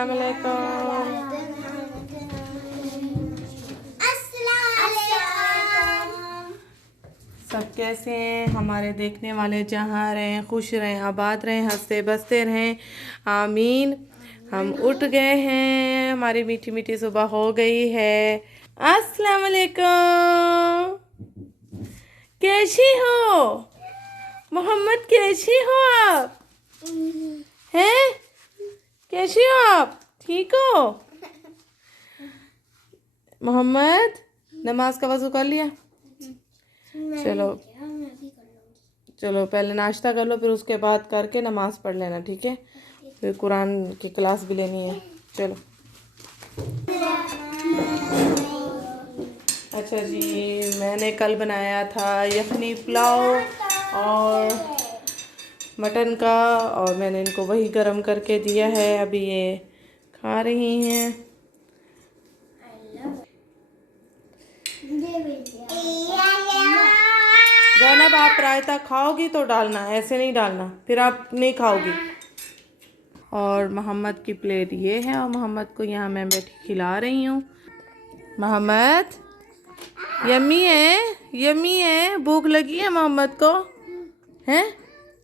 अस्सलाम वालेकुम। सब कैसे हैं? हमारे देखने वाले जहाँ रहें, खुश रहें, आबाद रहें, हंसते बसते रहें, आमीन। हम उठ गए हैं, हमारी मीठी मीठी सुबह हो गई है। अस्सलाम वालेकुम। कैसी हो मोहम्मद? कैसी हो आप? हैं? कैसी हो आप? ठीक हो मोहम्मद? नमाज का वज़ू कर लिया? चलो चलो, पहले नाश्ता कर लो, फिर उसके बाद करके नमाज पढ़ लेना, ठीक है? फिर कुरान की क्लास भी लेनी है। चलो। अच्छा जी, मैंने कल बनाया था यखनी पुलाव और मटन का, और मैंने इनको वही गरम करके दिया है, अभी ये खा रही हैं। जैनब, आप रायता खाओगी तो डालना, ऐसे नहीं डालना, फिर आप नहीं खाओगी। और मोहम्मद की प्लेट ये है, और मोहम्मद को यहाँ मैं बैठी खिला रही हूँ। मोहम्मद, यम्मी है, यम्मी है। भूख लगी है मोहम्मद को? हैं?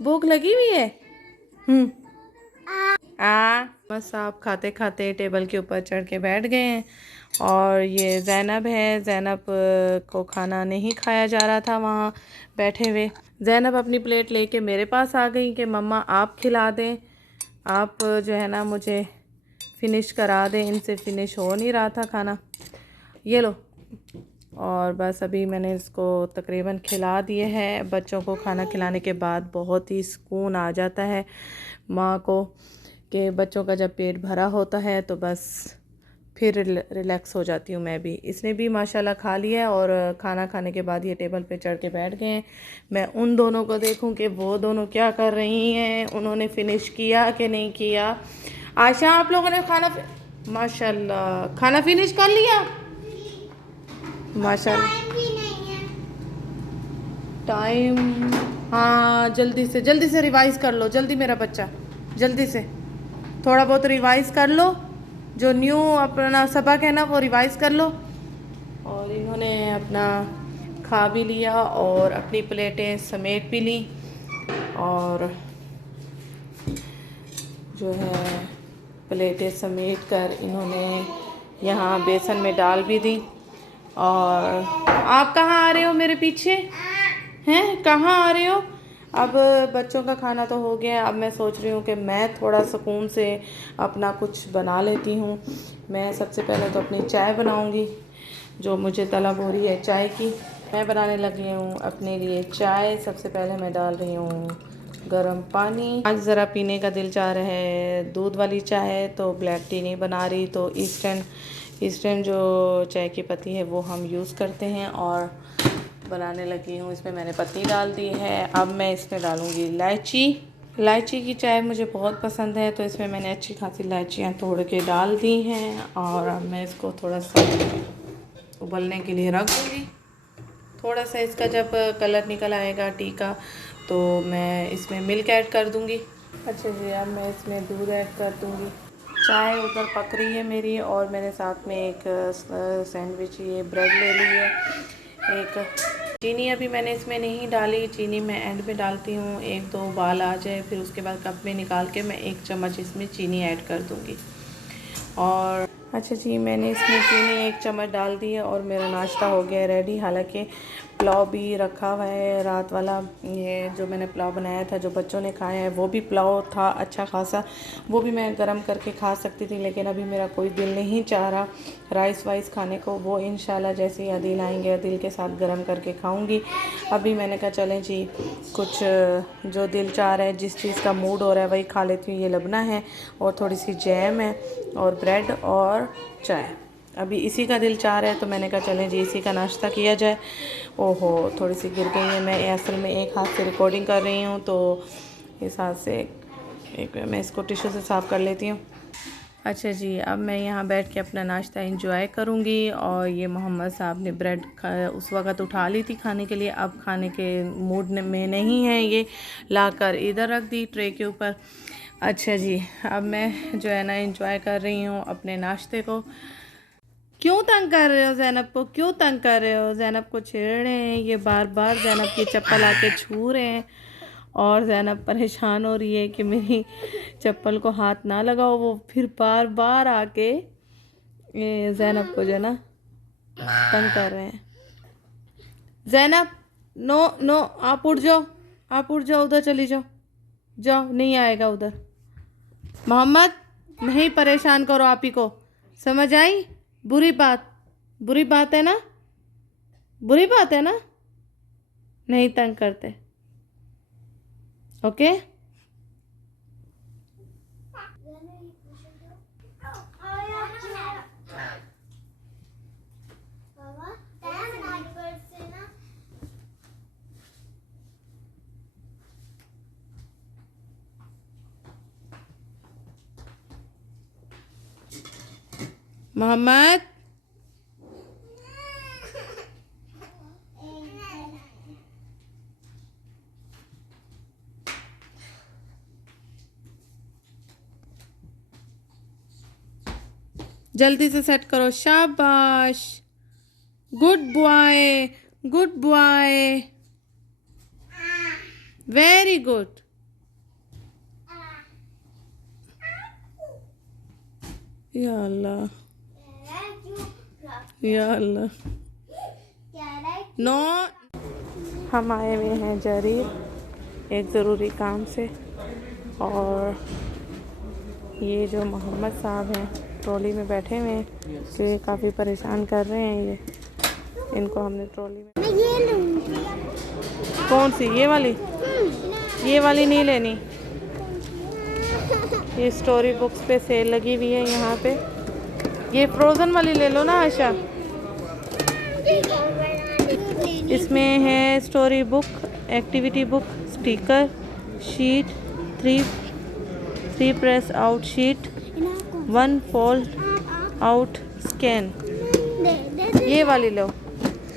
भूख लगी हुई है? बस आप खाते खाते टेबल के ऊपर चढ़ के बैठ गए हैं। और ये जैनब है, जैनब को खाना नहीं खाया जा रहा था वहाँ बैठे हुए। जैनब अपनी प्लेट लेके मेरे पास आ गई कि मम्मा आप खिला दें, आप जो है ना मुझे फिनिश करा दें, इनसे फिनिश हो नहीं रहा था खाना। ये लो। और बस अभी मैंने इसको तकरीबन खिला दिए हैं। बच्चों को खाना खिलाने के बाद बहुत ही सुकून आ जाता है माँ को, कि बच्चों का जब पेट भरा होता है तो बस फिर रिलैक्स हो जाती हूँ मैं भी। इसने भी माशाल्लाह खा लिया है, और खाना खाने के बाद ये टेबल पे चढ़ के बैठ गए हैं। मैं उन दोनों को देखूँ कि वो दोनों क्या कर रही हैं, उन्होंने फिनिश किया कि नहीं किया। आशा, आप लोगों ने खाना माशाल्लाह खाना फिनिश कर लिया? माशाल्लाह। टाइम, हाँ, जल्दी से रिवाइज कर लो, जल्दी मेरा बच्चा, जल्दी से थोड़ा बहुत रिवाइज कर लो, जो न्यू अपना सबक है ना वो रिवाइज कर लो। और इन्होंने अपना खा भी लिया और अपनी प्लेटें समेट भी ली, और जो है प्लेटें समेट कर इन्होंने यहाँ बेसन में डाल भी दी। और आप कहाँ आ रहे हो मेरे पीछे? हैं, कहाँ आ रहे हो? अब बच्चों का खाना तो हो गया, अब मैं सोच रही हूँ कि मैं थोड़ा सुकून से अपना कुछ बना लेती हूँ। मैं सबसे पहले तो अपनी चाय बनाऊँगी, जो मुझे तलब हो रही है चाय की। मैं बनाने लगी हूँ अपने लिए चाय। सबसे पहले मैं डाल रही हूँ गरम पानी। आज ज़रा पीने का दिल चाह रहा है दूध वाली चाय, तो ब्लैक टी नहीं बना रही, तो ईस्टर्न जो चाय की पत्ती है वो हम यूज़ करते हैं, और बनाने लगी हूँ। इसमें मैंने पत्ती डाल दी है। अब मैं इसमें डालूँगी इलायची की चाय मुझे बहुत पसंद है, तो इसमें मैंने अच्छी खासी इलायचियाँ तोड़ के डाल दी हैं। और अब मैं इसको थोड़ा सा उबलने के लिए रख दूँगी। थोड़ा सा इसका जब कलर निकल आएगा टी का, तो मैं इसमें मिल्क ऐड कर दूँगी। अच्छा जी, अब मैं इसमें दूध ऐड कर दूँगी। चाय उधर पक रही है मेरी, और मैंने साथ में एक सैंडविच, ये ब्रेड ले ली है। एक चीनी अभी मैंने इसमें नहीं डाली, चीनी मैं एंड में डालती हूँ, एक दो उबाल आ जाए, फिर उसके बाद कप में निकाल के मैं 1 चम्मच इसमें चीनी ऐड कर दूँगी। और अच्छा जी, मैंने इसमें चीनी 1 चम्मच डाल दी है, और मेरा नाश्ता हो गया रेडी। हालांकि पुलाव भी रखा हुआ है रात वाला, ये जो मैंने पुलाव बनाया था जो बच्चों ने खाया है, वो भी पुलाव था अच्छा खासा, वो भी मैं गरम करके खा सकती थी, लेकिन अभी मेरा कोई दिल नहीं चाह रहा राइस वाइस खाने को। वो इंशाल्लाह जैसे ही अदील आएंगे, अदील के साथ गरम करके खाऊंगी। अभी मैंने कहा चलें जी, कुछ जो दिल चाह रहा है, जिस चीज़ का मूड हो रहा है वही खा लेती हूँ। ये लबना है, और थोड़ी सी जैम है, और ब्रेड और चाय। अभी इसी का दिल चाह रहा है, तो मैंने कहा चलें जी इसी का नाश्ता किया जाए। ओहो, थोड़ी सी गिर गई है। मैं असल में एक हाथ से रिकॉर्डिंग कर रही हूँ, तो इस हाथ से एक मैं इसको टिश्यू से साफ़ कर लेती हूँ। अच्छा जी, अब मैं यहाँ बैठ के अपना नाश्ता एंजॉय करूँगी। और ये मोहम्मद साहब ने ब्रेड उस वक़्त उठा ली थी खाने के लिए, अब खाने के मूड में नहीं है, ये लाकर इधर रख दी ट्रे के ऊपर। अच्छा जी, अब मैं जो है ना एंजॉय कर रही हूँ अपने नाश्ते को। क्यों तंग कर रहे हो ज़ैनब को? क्यों तंग कर रहे हो? ज़ैनब को छेड़ रहे हैं, ये बार बार ज़ैनब की चप्पल आके छू रहे हैं और ज़ैनब परेशान हो रही है कि मेरी चप्पल को हाथ ना लगाओ। वो फिर बार बार आके ज़ैनब को जो है ना तंग कर रहे हैं। ज़ैनब नो नो, आप उठ जाओ, आप उठ जाओ, उधर चली जाओ, जाओ, नहीं आएगा उधर। मोहम्मद नहीं परेशान करो आप ही को, समझ आई? बुरी बात है ना, बुरी बात है ना, नहीं तंग करते। ओके मोहम्मद, जल्दी से सेट करो। शाबाश, good boy, good boy, very good. या अल्लाह, या अल्लाह। नो, हम आए हुए हैं जरीर एक ज़रूरी काम से, और ये जो मोहम्मद साहब हैं ट्रॉली में बैठे हुए हैं, ये काफ़ी परेशान कर रहे हैं। ये इनको हमने ट्रॉली में, मैं ये लूंगी। कौन सी? ये वाली? ये वाली नहीं लेनी, ये स्टोरी बुक्स पे सेल लगी हुई है यहाँ पे। ये फ्रोज़न वाली ले लो ना आयशा। इसमें है story book, activity book, sticker sheet, three press out sheet, 1 fold out scan. ये वाली लो,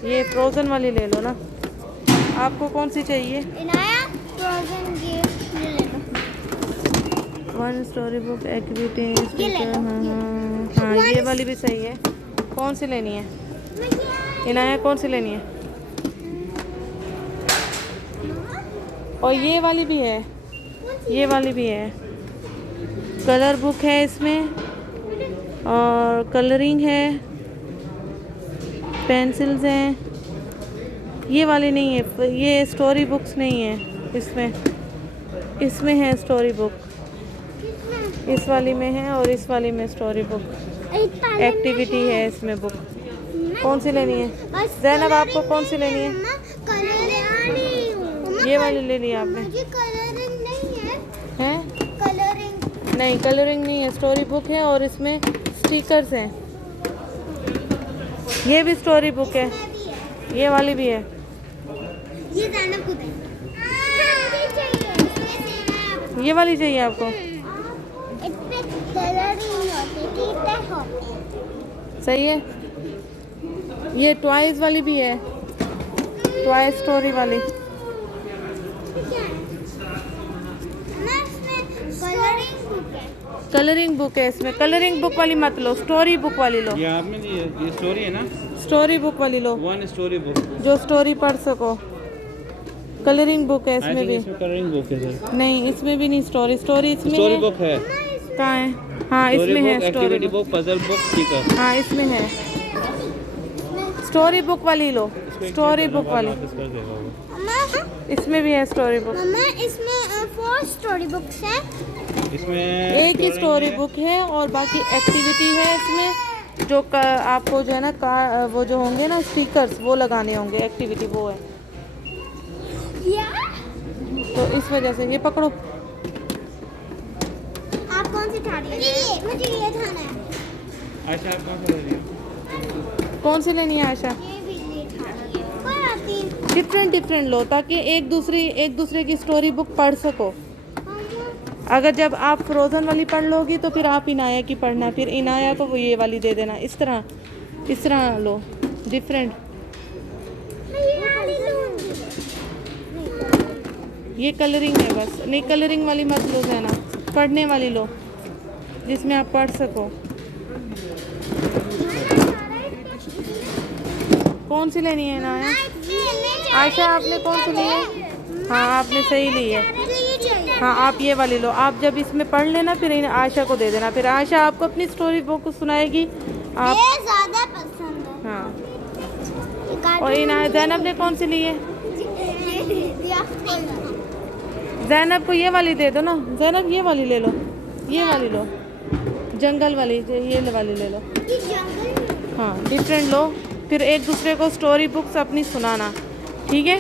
ये फ्रोज़न वाली ले लो ना। आपको कौन सी चाहिए? One story book, activity, sticker. हाँ, ये वाली भी सही है। कौन सी लेनी है इनाया? कौन सी लेनी है? और ये वाली भी है, ये वाली भी है। कलर बुक है इसमें, और कलरिंग है, पेंसिल्स हैं। ये वाली नहीं है, ये स्टोरी बुक्स नहीं है इसमें है स्टोरी बुक। इस वाली में है और इस वाली में स्टोरी बुक, एक्टिविटी है इसमें बुक। कौन सी लेनी है ज़ैनब? आपको कौन सी लेनी है? ये वाली ले ली आपने? कलरिंग नहीं है। हैं? कलरिंग नहीं, कलरिंग नहीं है, स्टोरी बुक है और इसमें स्टिकर्स हैं। ये भी स्टोरी बुक है, ये वाली भी है। ये ज़ैनब को दे। ये वाली चाहिए आपको? इसमें कलरिंग होती, टीचर होती। सही है। ये टॉयज वाली भी है, टॉय स्टोरी वाली। कलरिंग बुक है इसमें। कलरिंग बुक वाली मत लो, स्टोरी बुक वाली लो। ये आपने ये स्टोरी है ना? स्टोरी बुक वाली लो, 1 स्टोरी बुक, जो स्टोरी पढ़ सको। कलरिंग बुक है इसमें भी। इसमें कलरिंग बुक है सर। नहीं, इसमें भी नहीं, स्टोरी इसमें स्टोरी है। बुक है। कहाँ है? हाँ, इसमें है story activity book. Book, puzzle book, sticker. हाँ, इसमें है। स्टोरी बुक वाली लो, स्टोरी बुक वाली। इसमें भी है स्टोरी बुक। मम्मा इसमें 4 स्टोरी बुक्स हैं। इसमें एक ही स्टोरी बुक है और बाकी एक्टिविटी है इसमें। जो आपको जो है ना वो जो होंगे ना स्टिकर्स, वो लगाने होंगे। एक्टिविटी वो है, तो इस वजह से। ये पकड़ो। आप कौन सी उठा रही हैं? मुझे ये उठाना है। अच्छा, आप कौन सा ले रही हो? कौन सी लेनी है आयशा? ये भी नहीं उठानी है। कोई बात नहीं। डिफरेंट लो, ताकि एक दूसरे की स्टोरी बुक पढ़ सको। अगर जब आप फ्रोज़न वाली पढ़ लोगी तो फिर आप इनाया की पढ़ना, फिर इनाया को वो ये वाली दे देना। इस तरह लो, डिफरेंट। मैं ये वाली लूंगी। ये कलरिंग है बस। नहीं, कलरिंग वाली मत लो ज़ैनब। पढ़ने वाली लो, जिसमें आप पढ़ सको। कौन सी लेनी है ना आयशा? आपने कौन सी ली है? हाँ आपने सही ली है। हाँ आप ये वाली लो। आप जब इसमें पढ़ लेना फिर इन्हें आयशा को दे देना, फिर आयशा आपको अपनी स्टोरी बुक सुनाएगी। आप ये ज़्यादा पसंद है। हाँ। और इन्हें ज़ैनब ने कौन सी ली है? ज़ैनब को ये वाली दे दो ना। ज़ैनब ये वाली ले लो, ये वाली लो, जंगल वाली, ये वाली ले लो। हाँ डिफरेंट लो, फिर एक दूसरे को स्टोरी बुक्स अपनी सुनाना, ठीक है?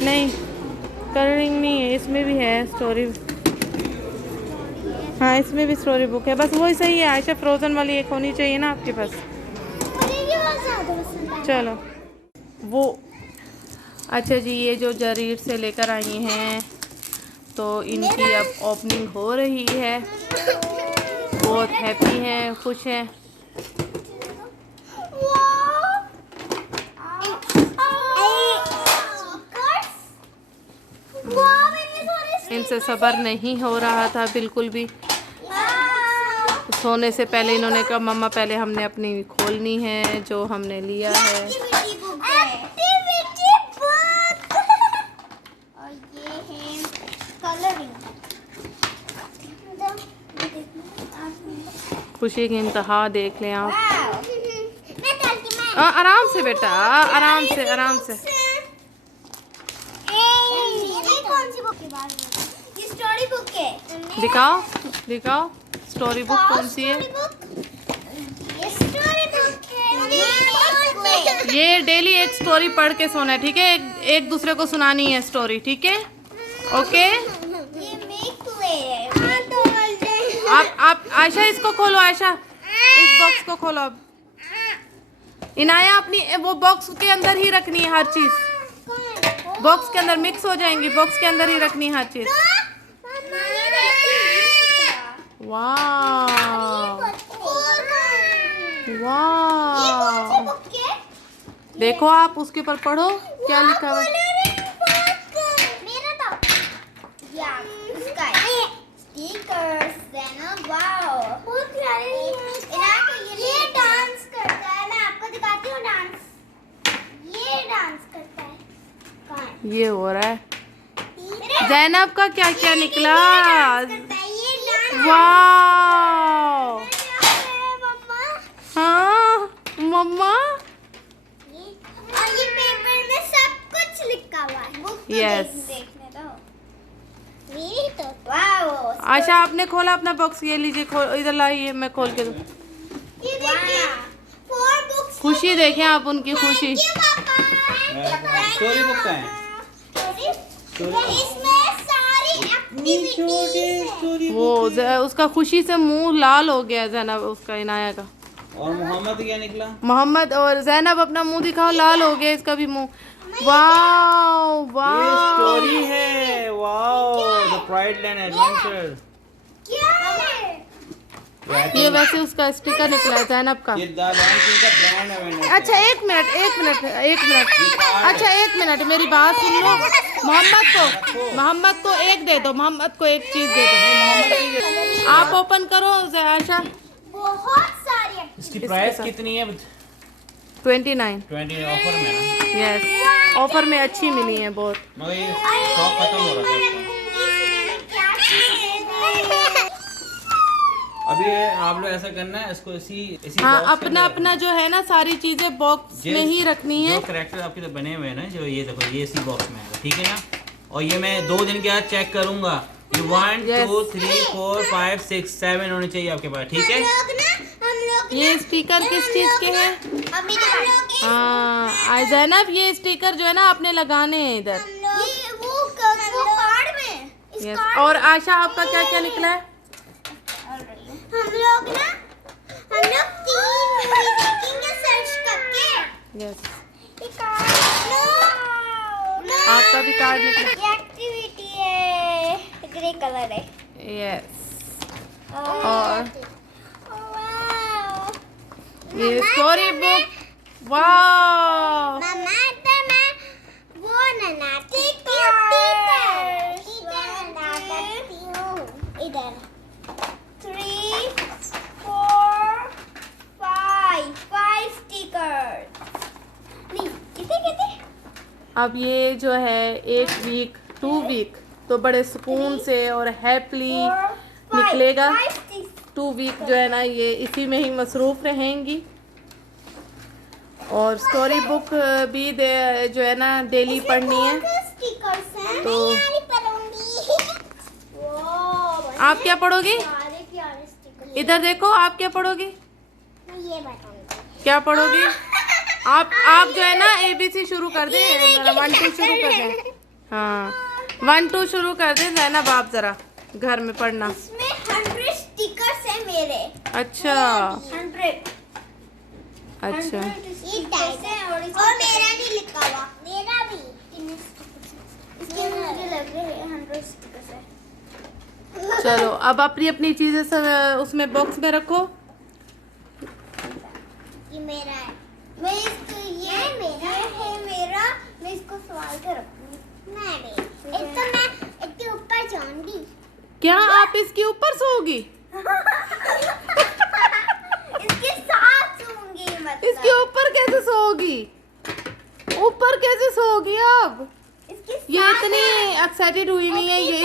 नहीं कलरिंग नहीं है, इसमें भी है स्टोरी। हाँ इसमें भी स्टोरी बुक है, बस वही सही है आयशा। फ्रोज़न वाली एक होनी चाहिए ना आपके पास। चलो वो अच्छा जी, ये जो जरीर से लेकर आई हैं तो इनकी अब ओपनिंग हो रही है। बहुत हैप्पी हैं, खुश हैं। इनसे सब्र नहीं हो रहा था बिल्कुल भी। सोने से पहले इन्होंने कहा मम्मा पहले हमने अपनी खोलनी है जो हमने लिया है। और ये है कलरिंग। खुशी की इंतहा देख लें आप। मैं आराम से बेटा, आराम से आराम से। कौन सी बुक की बात कर रही है? ये स्टोरी बुक है। दिखाओ दिखाओ स्टोरी बुक कौन सी है? ये स्टोरी बुक है। ये डेली एक स्टोरी पढ़ के सोना है, ठीक है? एक दूसरे को सुनानी है स्टोरी, ठीक है? ओके। ये मेक है। आप आयशा इसको खोलो, आयशा इस बॉक्स को खोलो। अब इनाया अपनी वो बॉक्स के अंदर ही रखनी है हर चीज। बॉक्स के अंदर मिक्स हो जाएंगी, बॉक्स के अंदर ही रखनी है हर चीज। वाह वाह, देखो आप उसके ऊपर पढ़ो क्या लिखा हुआ है। ये डांस करता है, मैं आपको दिखाती हूँ डांस। ये डांस करता है। ये हो रहा है। ज़ैनब का क्या क्या निकला? वाह हाँ मम्मा। और ये पेपर में सब कुछ लिखा हुआ है। बुक तो Yes. देखने दो। मेरी तो वाओ। आशा आपने खोला अपना बॉक्स? ये लीजिए, इधर लाइए, मैं खोल के दूँ। ये देखिए 4 बुक्स। खुशी देखें आप उनकी खुशी। स्टोरी बुक का है। इसमें सारी एक्टिविटीज वो उसका खुशी से मुंह लाल हो गया ज़ैनब, उसका इनाया का। और मोहम्मद क्या निकला? मोहम्मद और ज़ैनब अपना मुंह दिखाओ, लाल हो गया इसका भी मुंह। वाओ ये वाओ, स्टोरी है। Wow, the pride land adventure. क्या है? ये वैसे उसका स्टिकर निकला है ज़ैनब का। ये द लैंड किंग का ब्रांड अवेयरनेस। अच्छा एक मिनट। अच्छा एक मिनट मेरी बात सुन लो। मोहम्मद को एक दे दो, मोहम्मद को एक चीज दे दो। आप ओपन करो आयशा। बहुत सारी इसकी प्राइस कितनी है? 29। 20 ऑफर में ना? यस ऑफर में अच्छी मिली है बहुत। मगर ये स्टॉक खत्म हो रहा था इसका। अभी आप लोग ऐसा करना है, इसको इसी हाँ box के अपना अंदर अपना जो है ना सारी चीजें बॉक्स में ही रखनी है। जो कैरेक्टर आपके तो बने हुए हैं ना, जो ये देखो ये इसी बॉक्स में है, ठीक है ना? और ये मैं 2 दिन के बाद चेक करूंगा। ये 1 2 3 4 5 6 7 होने चाहिए आपके पास, ठीक है? हम लोग ये स्टिकर किस चीज के हैं? हाँ ज़ैनब ये स्टिकर जो है ना आपने लगाने हैं इधर। ये वो कार्ड में इस यस। कार्ड और आयशा आपका क्या क्या निकला है? हम लोग 3 मूवी देखेंगे सर्च करके। यस ये कार्ड आपका भी कार्ड निकला। ये एक्टिविटी है, ग्रे कलर है। यस और वाओ। ये स्टोरी बुक। वाह मम्मा तो मैं वो ननाती टीचर। अब ये जो है 8 वीक 2 वीक तो बड़े सुकून से और हैप्पीली निकलेगा। 2 वीक जो है ना ये इसी में ही मसरूफ़ रहेंगी। और स्टोरी बुक भी जो है ना डेली पढ़नी है। तो आप क्या पढ़ोगे? इधर देखो, आप क्या पढ़ोगे? ये बताऊंगी। क्या पढ़ोगे? आप जो है ना ABC शुरू कर दे, 1 2 शुरू कर दे। हाँ 1 2 शुरू कर दे जैनब, आप जरा घर में पढ़ना। इसमें 100 स्टिकर्स है मेरे। अच्छा 100 अच्छा ये टाइप है और मेरा नहीं लिखा हुआ। मेरा भी इसके मुझे लग रहे हैं 100 स्टिकर्स है। चलो अब अपनी अपनी चीजें सब उसमें बॉक्स में रखो। ये मेरा है। मैं इसको ये मेरा है मेरा। मैं इसको सवाल के रखूंगी। मैं इसके ऊपर जाऊंगी। क्या आप इसके ऊपर सोओगी? इसके साथ सोऊंगी मतलब। इसके ऊपर कैसे सोओगी? ऊपर कैसे सोओगी आप? ये इतनी एक्साइटेड हुई हुई है, ये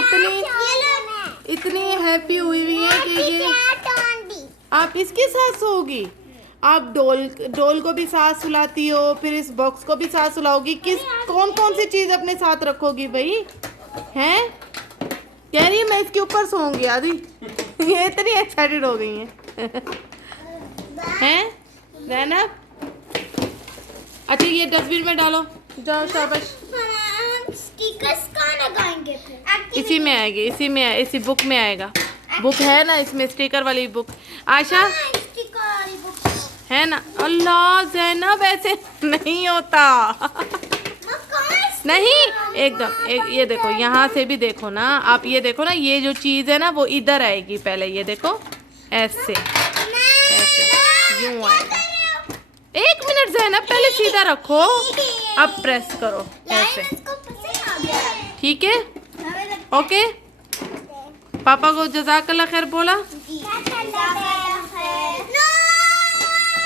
इतनी हैप्पी हुई हुई है कि ये आप इसके साथ सोओगी। आप डोल को भी साथ सुलाती हो, फिर इस बॉक्स को भी साथ सुलाओगी। कौन कौन सी चीज अपने साथ रखोगी भाई? हैं? कह रही है मैं इसके ऊपर सोऊंगी आदि। ये इतनी एक्साइटेड हो गई हैं। हैं जैनब? अच्छा ये डस्टबिन में डालो, जाओ शाबाश। स्टिकर्स कहाँ लगाएंगे फिर? इसी में आएगी, इसी बुक में आएगा। बुक है ना इसमें, स्टिकर वाली बुक। आशा स्टिकर वाली बुक है ना? अल्लाह जैनब ऐसे नहीं होता। नहीं एकदम ये देखो, यहाँ से भी देखो ना आप, ये देखो ना, ये जो चीज़ है ना वो इधर आएगी पहले। ये देखो ऐसे यूं आएगा। 1 मिनट जैनब, पहले सीधा रखो, अब प्रेस करो ऐसे। ठीक है ओके। पापा को जज़ाकल्लाह खैर बोला।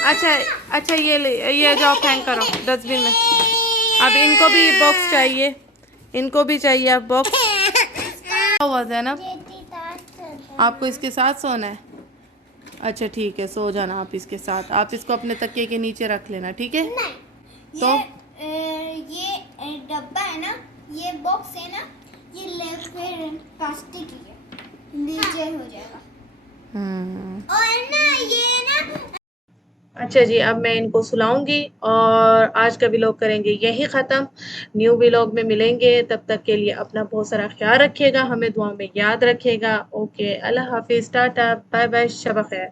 अच्छा ये जाओ फेंक करो डस्टबिन में। अब इनको भी बॉक्स चाहिए, इनको भी चाहिए अब बॉक्स। क्या हुआ जैनब? आपको इसके साथ सोना है? अच्छा ठीक है, सो जाना आप इसके साथ। आप इसको अपने तकिए के नीचे रख लेना, ठीक है? तो ये डब्बा है ना, ये बॉक्स है ना, ये प्लास्टिक ही है, नीचे हो जाएगा। और ना ये ना अच्छा जी, अब मैं इनको सुलाऊंगी और आज का व्लॉग करेंगे यही ख़त्म। न्यू व्लॉग में मिलेंगे, तब तक के लिए अपना बहुत सारा ख्याल रखिएगा, हमें दुआ में याद रखिएगा। ओके, अल्लाह हाफिज़, टाटा, बाय बाय, शब खैर।